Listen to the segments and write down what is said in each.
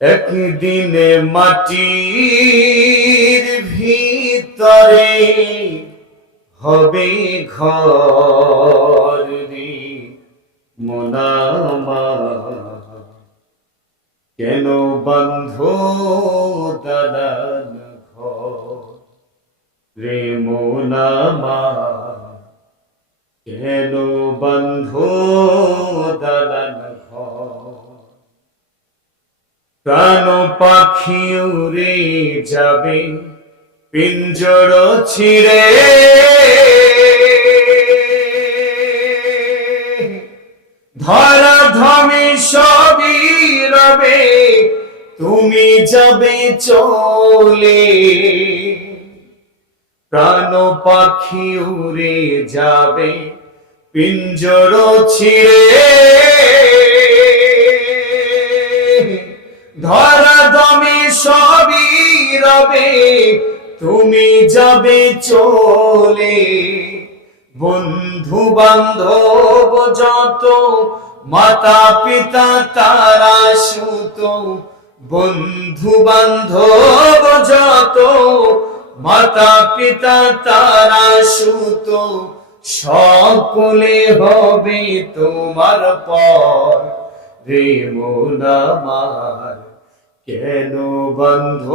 একদিনে মাটির ভিতরে হবে ঘর মোনামা। কেন বন্ধ দালান ঘর রে মোনামা? কেন বন্ধ দালান ঘর? প্রাণ পাখি উড়ে যাবে, পিঞ্জর ছিড়ে। ধরা ধমে সবই রবে, তুমি যাবে চলে। প্রাণ পাখি উড়ে যাবে, পিঞ্জর ছিড়ে। ধরা দমে সবই রবে, তুমি যাবে চলে। বন্ধু বান্ধব যত, মাতা পিতা তারা সুত। বন্ধু বান্ধব যত, মাতা পিতা তারা সুত। সকলে হবে তোমার পর, রে আমার। কেন বন্ধ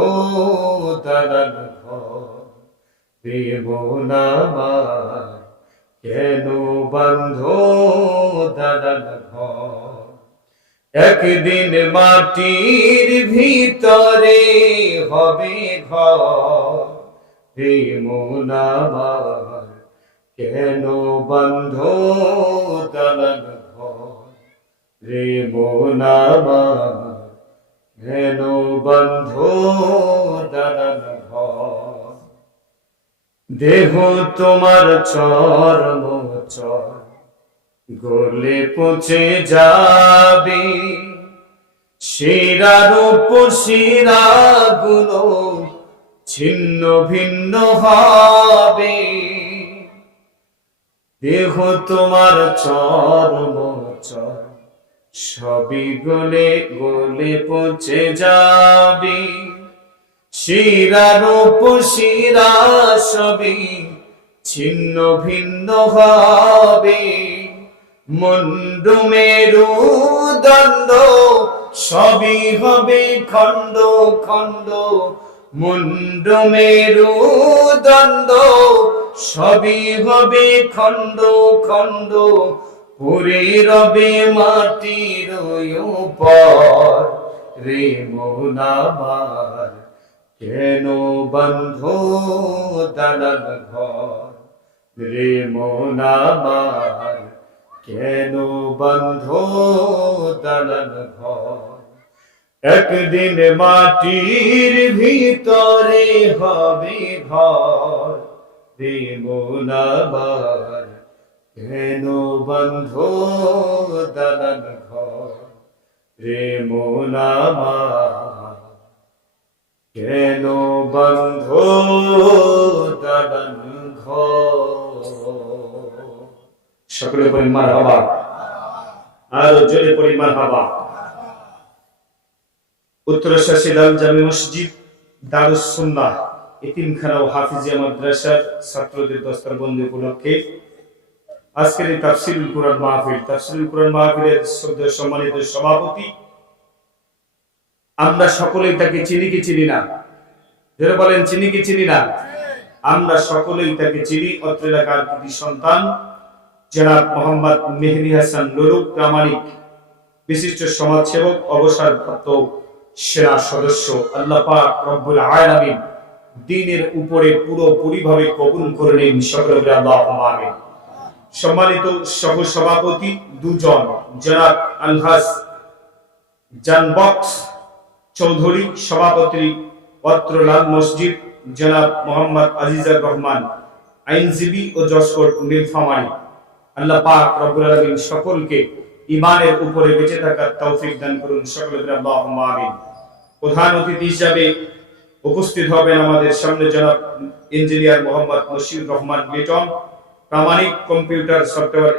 দালান ঘর রে মন আমার কেন বন্ধ দালান একদিন মাটির ভিতরে হবে ঘর। রে মন আমার কেন বন্ধ দালান ঘর রে মোনামা হেন বন্ধ ঘর। দেহ তোমার চরম চর গলে পচে যাবে। শিরার উপর শিরা গুলো ছিন্ন ভিন্ন হবে। দেহ তোমার চরম চর সবই গলে গলে পচে যাবে। শিরার শিরা সবই ছিন্ন ভিন্ন হবে। মুন্ড মেরু দণ্ড সবই হবে খণ্ড খণ্ড। মুন্ড মেরু দণ্ড সবই হবে খণ্ড খণ্ড। পুরে রবে মাটির উপর, রে মোনাবার কেন বন্ধ দালান ঘর? রে মোনাবার কেন বন্ধ দালান ঘর? একদিন মাটির ভিতরে হবে ঘর, রে মোনাবার কেন বন্ধ দালান ঘর? রে মোনামা কেন বন্ধ দালান সকলে পরিমাণ হবা আর জোরে পরিমাণ হবা উত্তরেশ্বর শিলাল জামি মসজিদ, দারুস সুন্নাহ, এতিমখানা ও হাফিজিয়া মাদ্রাসার ছাত্রদের দস্তারবন্দি উপলক্ষে আজকের এই তাফসিরুল কোরআন মাহফিল, তাফসিরুল কোরআন মাহফিলের সম্মানিত সভাপতি, আমরা সকলেই তাকে চিনি কি চিনি না? যারা বলেন, চিনি কি চিনি না? আমরা সকলেই তাকে চিনি, অত্র এলাকার কৃতি সন্তান, জনাব মোহাম্মদ মেহেদি হাসান লুলুক প্রামাণিক, বিশিষ্ট সমাজসেবক, অবসরপ্রাপ্ত সেনা সদস্য। আল্লাহ পাক রব্বুল আলামিন দিনের উপরে পুরোপুরিভাবে কবুল করে নিন। সকলে আল্লাহ আমিন সম্মানিত সহ সভাপতি দুজন, জনাব আলহাস জানবক্স চৌধুরী, সভাপতি পত্রলাল মসজিদ, জনাব মোহাম্মদ আজিজার রহমান, আইনজীবী ও যশকর নীলফামারী। আল্লাহ পাক রব্বুল আলামিন সকলকে ইমানের উপরে বেঁচে থাকার তৌফিক দান করুন, সকলে বলে আল্লাহুম্মা আমিন। প্রধান অতিথি হিসাবে উপস্থিত হবেন আমাদের সামনে জনাব engineer Mohammad Moshiur Rahman Liton Pramanik computer software